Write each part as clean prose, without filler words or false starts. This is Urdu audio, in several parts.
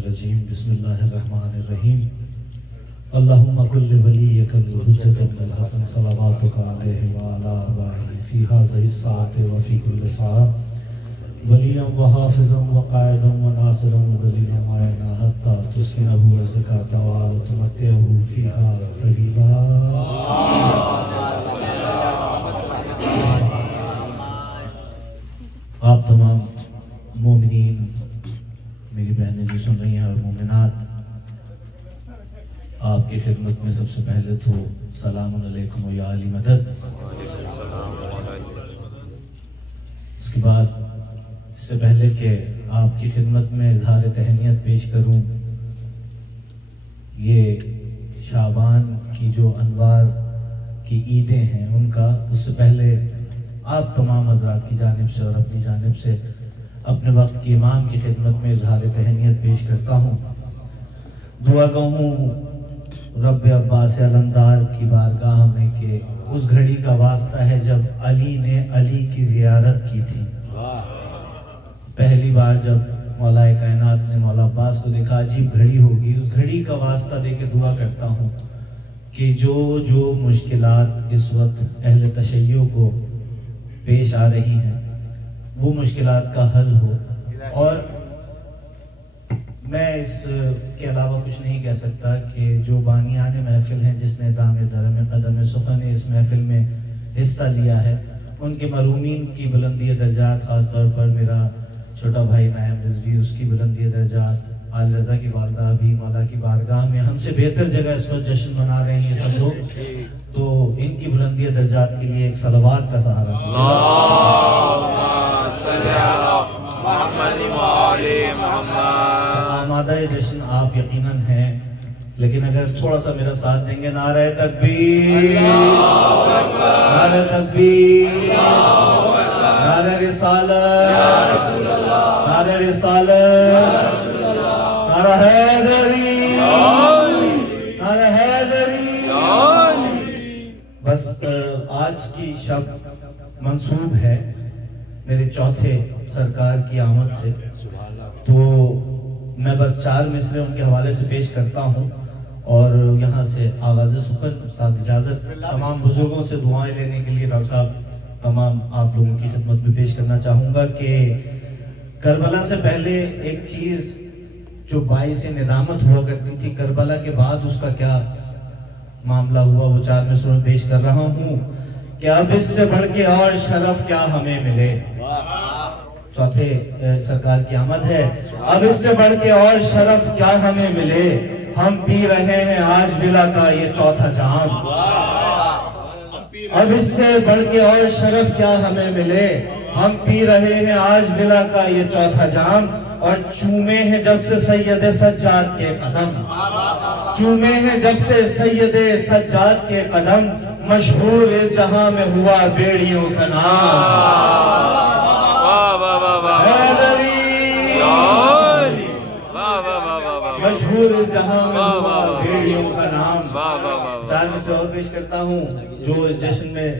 الرجیم بسم اللہ الرحمن الرحیم اللہم کل ولیک الحجت ابن الحسن صلواتک علیہ وعلا آبائہ فی هذه الساعة وفی کل ساعة ولیا وحافظا وقائدا وناصرا وذلیلا معینا حتی تسکنہ زکاة وتمتعہ فیہا طویلا. آپ تمام مومنین، میری بہنیں جو سن رہی ہیں اور مومنات، آپ کی خدمت میں سب سے پہلے تو سلام علیکم و یا علی مدد. اس کے بعد اس سے پہلے کہ آپ کی خدمت میں اظہار تہنیت پیش کروں، یہ شعبان کی جو انوار کی عیدیں ہیں ان کا، اس سے پہلے آپ تمام حضرات کی جانب سے اور اپنی جانب سے اپنے وقت کی امام کی خدمت میں اظہار تہنیت پیش کرتا ہوں. دعا کہوں رب عباس علمدار کی بارگاہ میں کہ اس گھڑی کا واسطہ ہے جب علی نے علی کی زیارت کی تھی. پہلی بار جب مولا کائنات نے مولا عباس کو دیکھا، عجیب گھڑی ہوگی، اس گھڑی کا واسطہ دے کے دعا کرتا ہوں کہ جو مشکلات اس وقت اہل تشیع کو پیش آ رہی ہیں وہ مشکلات کا حل ہو. اور میں اس کے علاوہ کچھ نہیں کہہ سکتا کہ جو بانیان محفل ہیں، جس نے دام درم قدم سخن اس محفل میں حصہ لیا ہے، ان کے مرحومین کی بلندی درجات، خاص طور پر میرا چھوٹا بھائی نائم رضوی، اس کی بلندی درجات، آل رضا کی والدہ بھی مولا کی بارگاہ میں ہم سے بہتر جگہ اس وقت جشن منا رہے ہیں سب لوگ، تو ان کی بلندی درجات کے لیے ایک صلوات کا سہارا. اللہم صلی علی محمد و آل محمد. آمادہ جشن آپ یقیناً ہیں، لیکن اگر تھوڑا سا میرا ساتھ دیں گے، نعرہ تکبیر، نعرہ تکبیر، نعرہ رسالت، نعرہ رسالت، نعرہ حیدری، نعرہ حیدری. بس آج کی شب منسوب ہے میرے چوتھے سرکار کی آمد سے، تو میں بس 4 مصرے ان کے حوالے سے پیش کرتا ہوں اور یہاں سے آغاز سخن. ساتھ اجازت تمام بزرگوں سے دعائیں لینے کے لیے ڈاکٹر صاحب تمام آپ لوگوں کی خدمت میں پیش کرنا چاہوں گا کہ کربلا سے پہلے ایک چیز جو باعث ندامت ہوا کرتی تھی، کربلا کے بعد اس کا کیا معاملہ ہوا، وہ 4 مصروں میں پیش کر رہا ہوں کہ اب اس سے بڑھ کے اور شرف کیا ہمیں ملے. چوتھے سرکار کی آمد ہے. اب اس سے بڑھ کے اور شرف کیا ہمیں ملے، ہم پی رہے ہیں آج ولا کا یہ چوتھا جام. اب اس سے بڑھ کے اور شرف کیا ہمیں ملے، ہم پی رہے ہیں آج ولا کا یہ چوتھا جام. اور چومے ہیں جب سے سید سجاد کے قدم، چومے ہیں جب سے سید سجاد کے قدم، مشہور اس جہاں میں ہوا بیڑیوں کا نام. مشہور اس جہاں میں ہوا بیڑیوں کا نام. 4 میں سے اور پیش کرتا ہوں جو اس جشن میں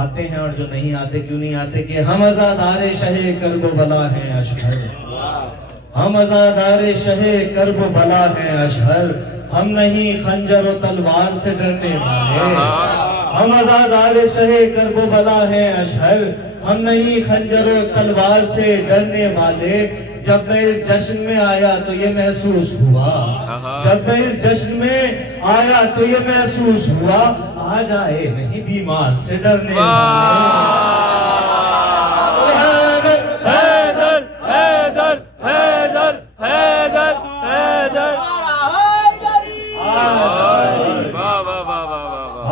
آتے ہیں اور جو نہیں آتے. کیوں نہیں آتے کہ ہم عزادار شہ کرب و بلا ہیں اشہر، ہم عزادار شہ کرب و بلا ہیں اشہر، ہم نہیں خنجر و تلوار سے ڈرنے والے. ہم عزادار شہ کرب و بلا ہیں اشہر، ہم نہیں خنجر و تلوار سے ڈرنے والے. جب میں اس جشن میں آیا تو یہ محسوس ہوا، جب میں اس جشن میں آیا تو یہ محسوس ہوا، آ جائے نہیں بیمار سے ڈرنے والے.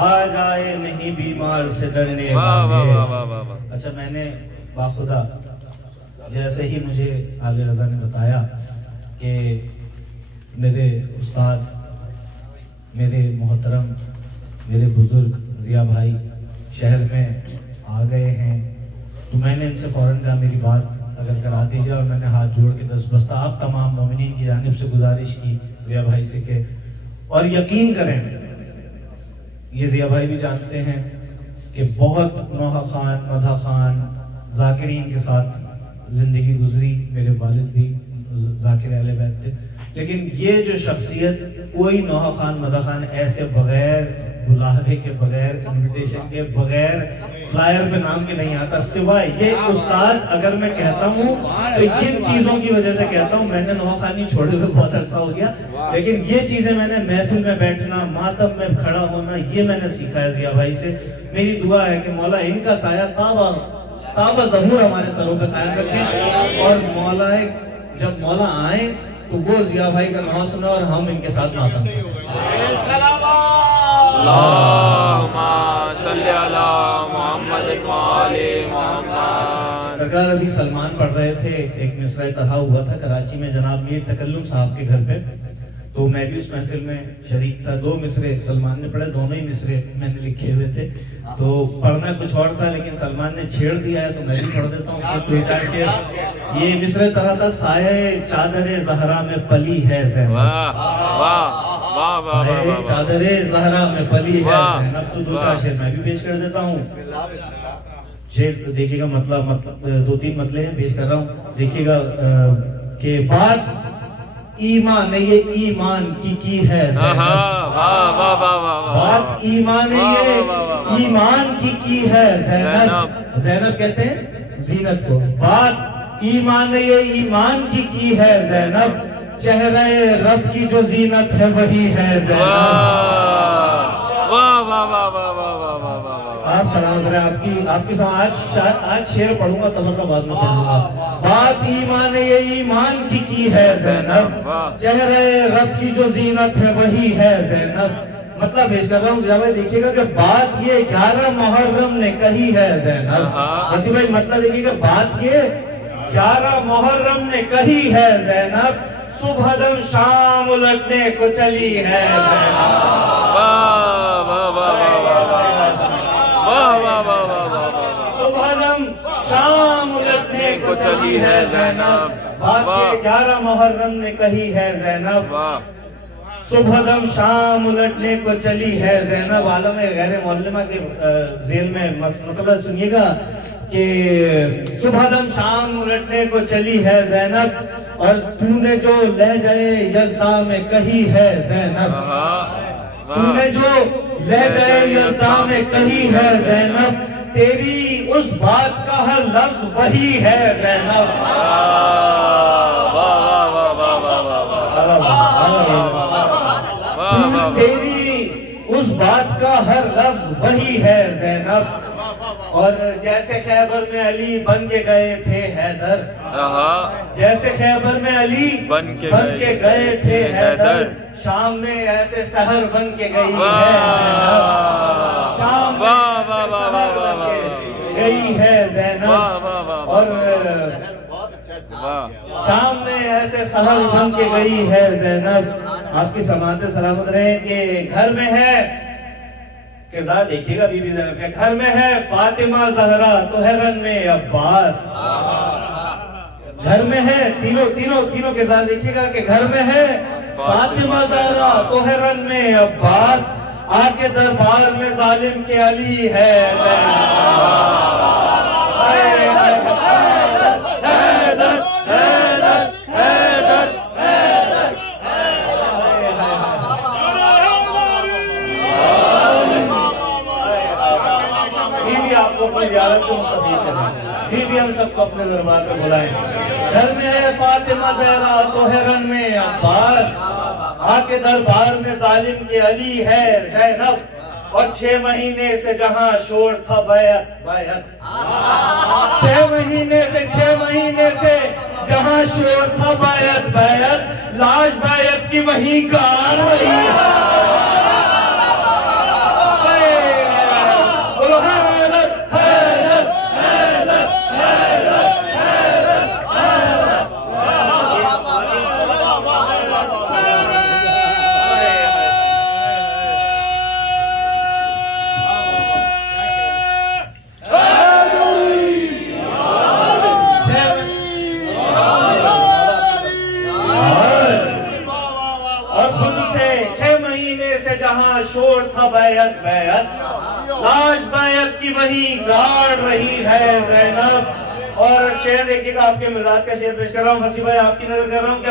آ جائے نہیں بیمار سے ڈرنے والے. اچھا، میں نے باخدا جیسے ہی مجھے آل رضا نے بتایا کہ میرے استاد، میرے محترم، میرے بزرگ ضیاء بھائی شہر میں آ گئے ہیں، تو میں نے ان سے فوراً کہا میری بات اگر کرا دیجیے. اور میں نے ہاتھ جوڑ کے دستبستہ آپ تمام مومنین کی جانب سے گزارش کی ضیاء بھائی سے کہ، اور یقین کریں یہ ضیاء بھائی بھی جانتے ہیں کہ بہت نوحہ خان، مدحہ خان، ذاکرین کے ساتھ زندگی گزری. میرے والد بھی ذاکر اہل بیت تھے. لیکن یہ جو شخصیت کوئی نوحہ خان مدح خان ایسے بغیر بلاوے کے، بغیر انویٹیشن کے، بغیر فلائر پہ نام کے نہیں آتا، سوائے یہ استاد اگر میں کہتا ہوں تو کن چیزوں کی وجہ سے کہتا ہوں. میں نے نوحہ خانی چھوڑے ہوئے بہت عرصہ ہو گیا، لیکن یہ چیزیں میں نے محفل میں بیٹھنا، ماتم میں کھڑا ہونا، یہ میں نے سیکھا ہے ضیاء بھائی سے. میری دعا ہے کہ مولا ان کا سایہ تابہ ظہور ہمارے سروں پہ قائم رکھیں، اور مولا جب مولا آئیں تو وہ ضیاء بھائی کا نام سنا اور ہم ان کے ساتھ ماتم کریں. اللہم صلی علی محمد وآلِ محمد. سرکار ابھی سلمان پڑھ رہے تھے، ایک مصرع طرح ہوا تھا کراچی میں جناب میر تکلم صاحب کے گھر پہ، تو میں بھی اس محفل میں شریک تھا. 2 مصرے سلمان نے پڑھے، دونوں ہی مصرے میں نے لکھے ہوئے تھے. تو پڑھنا کچھ اور تھا لیکن سلمان نے چھیڑ دیا ہے تو میں بھی پڑھ دیتا ہوں. یہ مصرع طرح تھا: سایہ چادر زہرا میں پلی ہے زینب، سایہ چادر زہرا میں پلی ہے زینب. تو 2-4 شعر میں بھی پیش کر دیتا ہوں. شعر دیکھیے گا، مطلب 2-3 مطلب ہیں پیش کر رہا ہوں. دیکھیے گا کہ بات ایمان یہ ایمان کی ہے زینب، بات ایمان یہ ایمان کی ہے زینب. زینب کہتے ہیں زینت کو. بات ایمان یہ ایمان کی ہے زینب، چہرہ رب کی جو زینت ہے وہی ہے زینب. آپ سلامت رہے. آپ کی آج شعر پڑھوں گا، تمنا بعد میں پڑھوں گا. بات ایمان یہ ایمان کی ہے زینب، چہرہ رب کی جو زینت ہے وہی ہے زینب. مطلب پیش کر رہا ہوں ضیاء بھائی، دیکھیے گا کہ بات یہ 11 محرم نے کہی ہے زینب. وسیم بھائی مطلب دیکھیے کہ بات یہ 11 محرم نے کہی ہے زینب، صبح دم شام الٹنے کو چلی ہے زینب. صبح دم شام الٹنے کو چلی ہے زینب، بات یہ 11 محرم نے کہی ہے زینب، صبح دم شام الٹنے کو چلی ہے زینب. عالم غیر معلمہ کے ذیل میں مطلب سنیے گا کہ صبح دم شام الٹنے کو چلی ہے زینب، اور تو نے جو لہجۂ یزداں میں کہی ہے زینب، تو نے جو لہجۂ یزداں میں کہی ہے زینب، تیری اس بات کا ہر لفظ وہی ہے زینب. تیری اس بات کا ہر لفظ وہی ہے زینب. اور جیسے خیبر میں علی بن کے گئے تھے حیدر، جیسے خیبر میں علی بن کے گئے تھے حیدر، شام میں ایسے سحر بن کے گئی ہے زینب. شام میں ایسے سحر بن کے گئی ہے زینب، اور شام میں ایسے سحر بن کے گئی ہے زینب. آپ کی سماعتیں سلامت رہیں. کہ گھر میں ہے کردار دیکھیے گا بی بی زینب کا. گھر میں ہے فاطمہ زہرا تو ہے رن میں عباس. گھر میں ہے تینوں کردار دیکھیے گا کہ گھر میں ہے فاطمہ زہرا تو ہے رن میں عباس، آ کے دربار میں ظالم کے علی ہے زیارت سے مستفید کریں. پھر بھی ہم سب کو اپنے دربار میں بلائیں. گھر میں ہے فاطمہ زہرا تو ہے رن میں عباس، آ کے دربار میں ظالم کے علی ہے زینب، اور 6 مہینے سے جہاں شور تھا بیعت 6 مہینے سے جہاں شور تھا بیعت، لاش بیعت کی وہیں گار رہی شور تھا بیعت لاش بیعت کی وہیں گاڑ رہی ہے زینب. اور شعر دیکھیے گا، آپ کے مزاج کا شعر پیش کر رہا ہوں. فصیح بھائی آپ کی نظر کر رہا ہوں کہ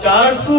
400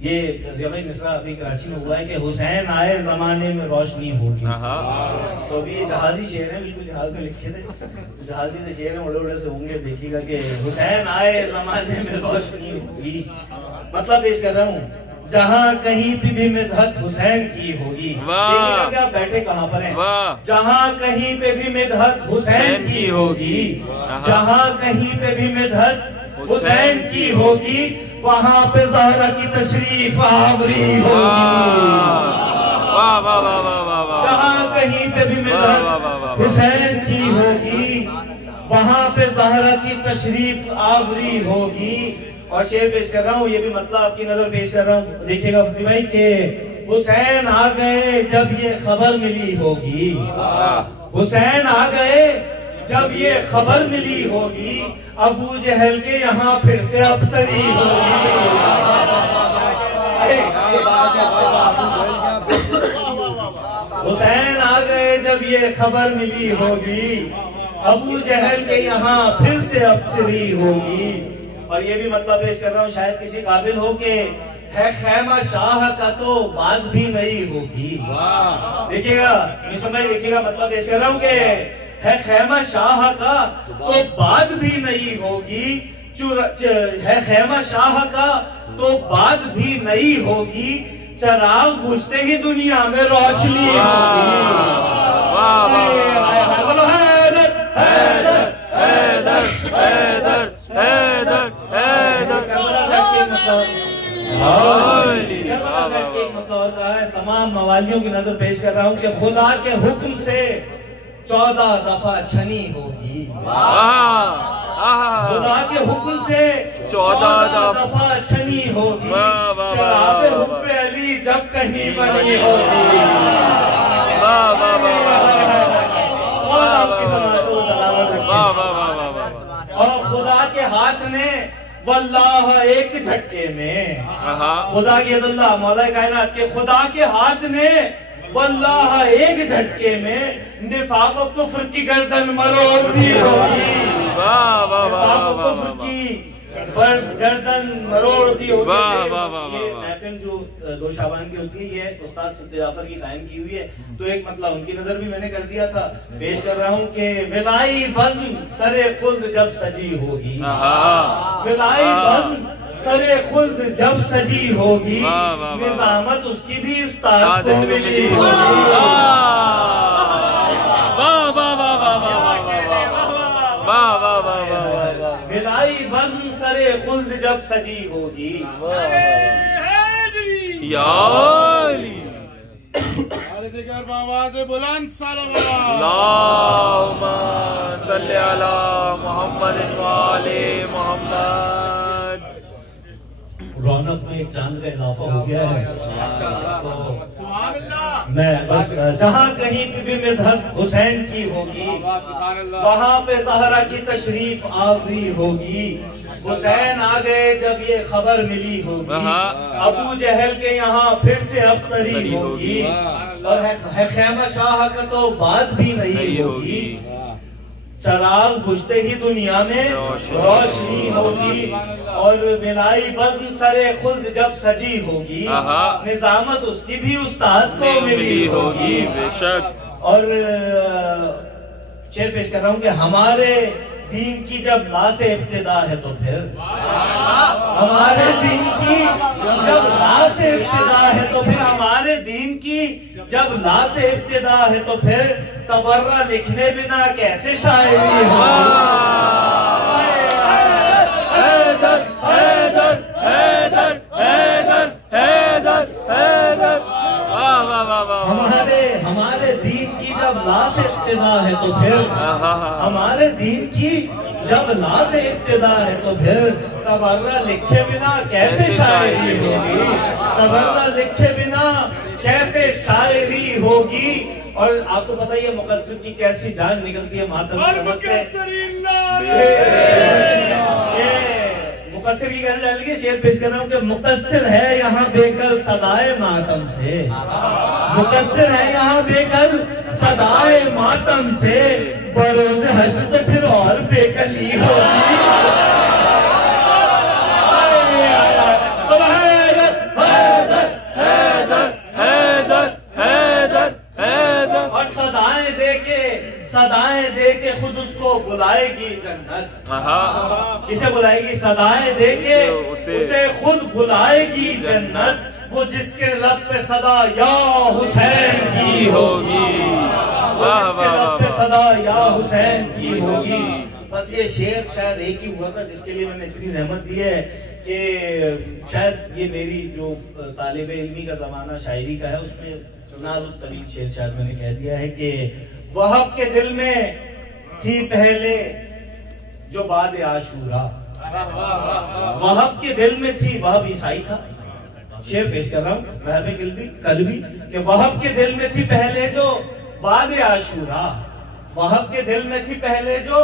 یہ جمع مصرع ابھی کراچی میں ہوا ہے کہ حسین آئے زمانے میں روشنی ہوگی. تو ابھی یہ جہازی شعر ہیں, بالکل جہاز میں لکھے تھے, جہازی سے شعر ہیں, اڑے اڑے سے ہوں گے, دیکھیے گا کہ حسین آئے زمانے میں روشنی ہوگی. مطلب پیش کر رہا ہوں, جہاں کہیں پہ بھی مدحت حسین کی ہوگی. دیکھیے گا کہ آپ بیٹھے کہاں پر ہیں. جہاں کہیں پہ بھی مدحت حسین کی ہوگی, جہاں کہیں پہ بھی مدحت حسین کی ہوگی, وہاں پہ زہرا کی تشریف آوری ہوگی. جہاں کہیں پہ بھی مدحت حسین کی ہوگی, وہاں پہ زہرا کی تشریف آوری ہوگی. اور شعر پیش کر رہا ہوں, یہ بھی مطلب آپ کی نظر پیش کر رہا ہوں, دیکھیے گا فضل بھائی کہ حسین آ گئے جب یہ خبر ملی ہوگی. حسین آ گئے جب یہ خبر ملی ہوگی, ابو جہل کے یہاں پھر سے ابتری ہوگی. حسین آ گئے جب یہ خبر ملی ہوگی, ابو جہل کے یہاں پھر سے ابتری ہوگی. اور یہ بھی مطلب پیش کر رہا ہوں, شاید کسی قابل ہو کہ ہے خیمہ شاہ کا تو بات بھی نہیں ہوگی. دیکھیے گا, دیکھیے گا, مطلب پیش کر رہا ہوں کہ ہے خیمہ شاہ کا تو بات بھی نہیں ہوگی. ہے خیمہ شاہ کا تو بات بھی نہیں ہوگی, چراغ بجھتے ہی دنیا میں روشنی ہوگی. تمام موالیوں کی نظر پیش کر رہا ہوں کہ خدا کے حکم سے 14 دفعہ چھنی ہوگی. خدا کے حکم سے 14 دفعہ چھنی ہوگی, شراب حب علی جب کہیں بنی ہوگی. اور آپ کی سماعت و سلامت رکھیں. اور خدا کے ہاتھ نے واللہ ایک جھٹکے میں, خدا کی اللہ مولا کائنات کے خدا کے ہاتھ نے واللہ ایک جھٹکے میں نفاق و کفر کی گردن مروڑ دی ہوگی. نفاق و کفر کی گردن مروڑ دی ہوگی. یہ محفل جو 2 شعبان کی ہوتی ہے, یہ استاد سبت جعفر کی قائم کی ہوئی ہے, تو ایک مطلب ان کی نظر بھی میں نے کر دیا تھا, پیش کر رہا ہوں کہ ولائی بزم سر خلد جب سجی ہوگی. ولائی بزم سر خلد جب سجی ہوگی, نظامت اس کی بھی استاد کو ملی ہوگی. ولائی بزم سر خلد جب سجی ہوگی. یا علی دیگر بآواز بلند سلام اللہم صلی علی محمد و آل محمد. رونق میں ایک چاند کا اضافہ ہو گیا ہے. میں بس جہاں کہیں پہ بھی مدحت حسین کی ہوگی, وہاں پہ زہرا کی تشریف آوری ہوگی. حسین آ گئے جب یہ خبر ملی ہوگی, ابو جہل کے یہاں پھر سے ابتری ہوگی. اور ہے خیمہ شاہ کا تو بات بھی نہیں ہوگی, چراغ بجھتے ہی دنیا میں روشنی ہوگی. اور ولائی بزم سر خلد جب سجی ہوگی, نظامت اس کی بھی استاد کو ملی ہوگی. اور شعر پیش کر رہا ہوں کہ ہمارے دین کی جب لا سے ابتدا ہے تو پھر, ہمارے دین کی جب لا سے ابتدا ہے تو پھر, ہمارے دین کی جب لا سے ابتدا ہے تو پھر, تبرہ لکھنے بنا کیسے شاعری ہو. حیدر حیدر حیدر حیدر حیدر حیدر. ہمارے دین کی جب لا سے ابتدا ہے تو پھر, ہمارے دین کی جب لا سے ابتدا ہے تو پھر, تبرہ لکھے بنا کیسے شاعری ہوگی. تبرہ لکھے بنا کیسے شاعری ہوگی. اور آپ کو پتہ ہے مقصر کی کیسی جان نکلتی ہے ماتم سے. مقصر کی کہنے لگے کہ شعر پیش کر رہا ہوں کہ مقصر ہے یہاں بے کل صدائے ماتم سے, مقصر ہے یہاں بے کل صدائے ماتم سے, بروز حشر تو پھر اور بے کلی ہوگی. صدائیں دے کے اسے خود بلائے گی جنت، وہ جس کے لب پہ صدا یا حسین کی ہوگی، وہ جس کے لب پہ صدا یا حسین کی ہوگی۔ بس یہ شعر شاید ایک ہی ہوا تھا جس کے لیے میں نے اتنی زحمت دی ہے کہ شاید یہ میری جو طالب علمی کا زمانہ شاعری کا ہے اس میں نازک ترین شعر شاید میں نے کہہ دیا ہے کہ وہب کے دل میں تھی پہلے جو بعد عاشورہ، وہب کے دل میں تھی، وہب عیسائی تھا، شعر پیش کر رہا ہوں وہب قلبی کہ وہب کے دل میں تھی پہلے جو بعد عاشورہ، وہب کے دل میں تھی پہلے جو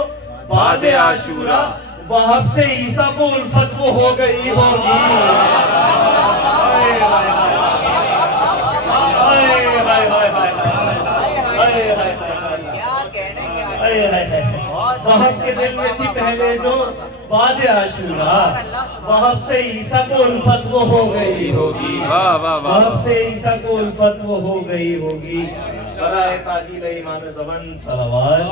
بعد عاشورہ، وہب سے عیسیٰ کو الفت وہ ہو گئی ہوگی۔ وہب کے دل میں تھی پہلے جو بعد عاشورہ، وہب سے عیسیٰ کو الفت وہ ہو گئی ہوگی، وہب سے عیسیٰ کو الفت وہ ہو گئی ہوگی۔ برائے تاجیل امام زمان صلوات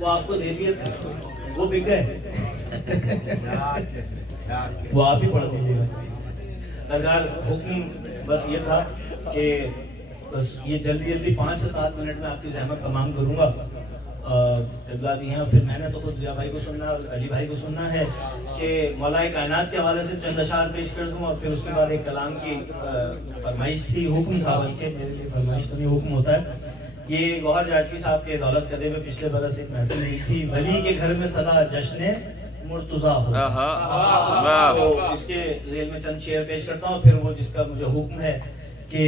وہ آپ کو دے دیے تھے، وہ بک گئے، وہ آپ ہی پڑھ دیجیے گا۔ سرکار حکم بس یہ تھا کہ بس یہ جلدی 5 سے 7 منٹ میں آپ کی زحمت تمام کروں گا، قبلہ بھی ہیں اور پھر میں نے تو خود ضیاء بھائی کو سننا ہے اور علی بھائی کو سننا ہے کہ مولا کائنات کے حوالے سے چند اشعار پیش کر دوں اور پھر اس کے بعد ایک کلام کی فرمائش تھی، حکم تھا، بلکہ میرے لیے فرمائش تو نہیں حکم ہوتا ہے۔ یہ گوہر جاٹوی صاحب کے دولت قدے میں پچھلے برس ایک محفل ہوئی تھی، ولی کے گھر میں صدا جشن مرتضیٰ ہو، تو اس کے ذیل میں چند شعر پیش کرتا ہوں، پھر وہ جس کا مجھے حکم ہے کہ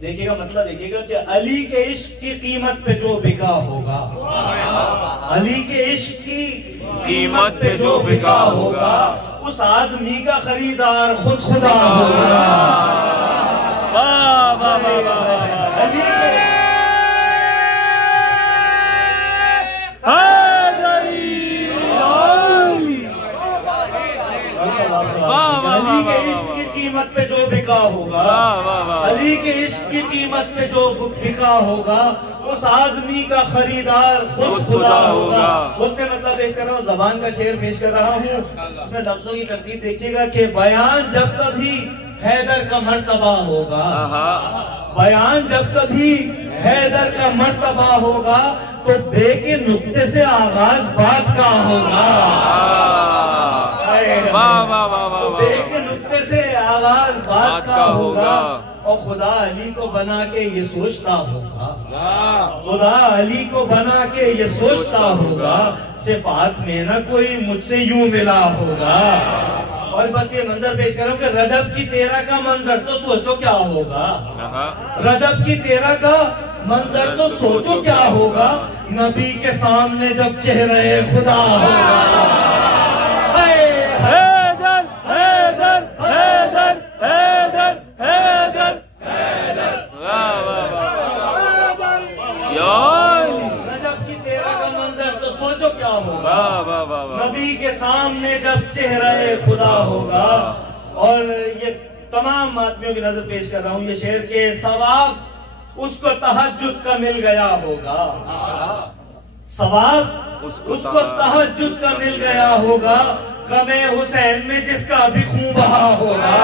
دیکھیے گا مطلب دیکھیے گا کہ علی کے عشق کی قیمت پہ جو بکا ہوگا، علی کے عشق کی قیمت پہ جو بکا ہوگا، اس آدمی کا خریدار خود خدا ہوگا۔ علی کے علی کے عشق کی قیمت پہ جو بکا ہوگا، علی کے عشق کی قیمت پہ جو بکا ہوگا، اس آدمی کا خریدار خود خدا ہوگا۔ اس نے مطلب پیش کر رہا ہوں، زبان کا شعر پیش کر رہا ہوں، اس میں لفظوں کی ترتیب دیکھیے گا کہ بیان جب کبھی حیدر کا مرتبہ ہوگا، بیان جب کبھی حیدر کا مرتبہ ہوگا، تو بے کے نقطے سے آغاز بات کا ہوگا، بے کے نقطے سے آغاز بات کا ہوگا، اور خدا علی کو بنا کے یہ سوچتا ہوگا، خدا علی کو بنا کے یہ سوچتا ہوگا، صفات میں نہ کوئی مجھ سے یوں ملا ہوگا۔ اور بس یہ منظر پیش کروں کہ رجب کی 13 کا منظر تو سوچو کیا ہوگا، رجب کی 13 کا منظر تو سوچو کیا ہوگا، نبی کے سامنے جب چہرہ خدا ہوگا۔ حیدر حیدر حیدر حیدر حیدر رجب کی 13 کا منظر تو سوچو کیا ہوگا، نبی کے سامنے جب چہرہ خدا ہوگا۔ اور یہ تمام آدمیوں کی نظر پیش کر رہا ہوں یہ شعر کے ثواب اس کو تہجد کا مل گیا ہوگا، ثواب اس کو تہجد کا مل گیا ہوگا، غم حسین میں جس کا بھی خون بہا ہوگا،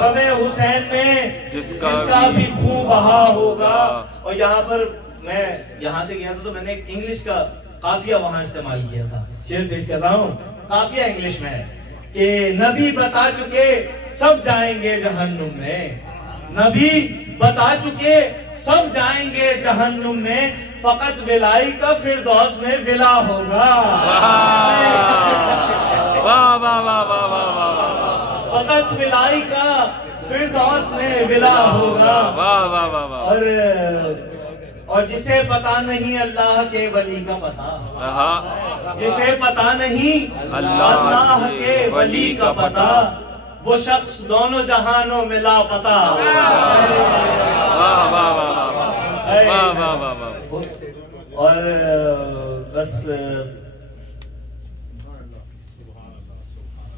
غم حسین میں جس کا بھی خون بہا ہوگا۔ اور یہاں پر میں یہاں سے گیا تھا تو میں نے ایک انگلش کا قافیہ وہاں استعمال کیا تھا، شعر پیش کر رہا ہوں، قافیہ انگلش میں ہے کہ نبی بتا چکے سب جائیں گے جہنم میں، نبی بتا چکے سب جائیں گے جہنم میں، فقط ولائی کا فردوس میں ولا ہوگا، فقط ولائی کا فردوس میں ولا ہوگا۔ اور جسے پتا نہیں اللہ کے ولی کا پتا، جسے پتا نہیں اللہ کے ولی کا پتا، وہ شخص دونوں جہانوں میں لاپتا۔ اور بس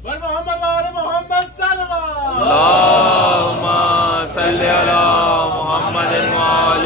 محمد آل محمد صلوات اللہم صلی علی محمد وآل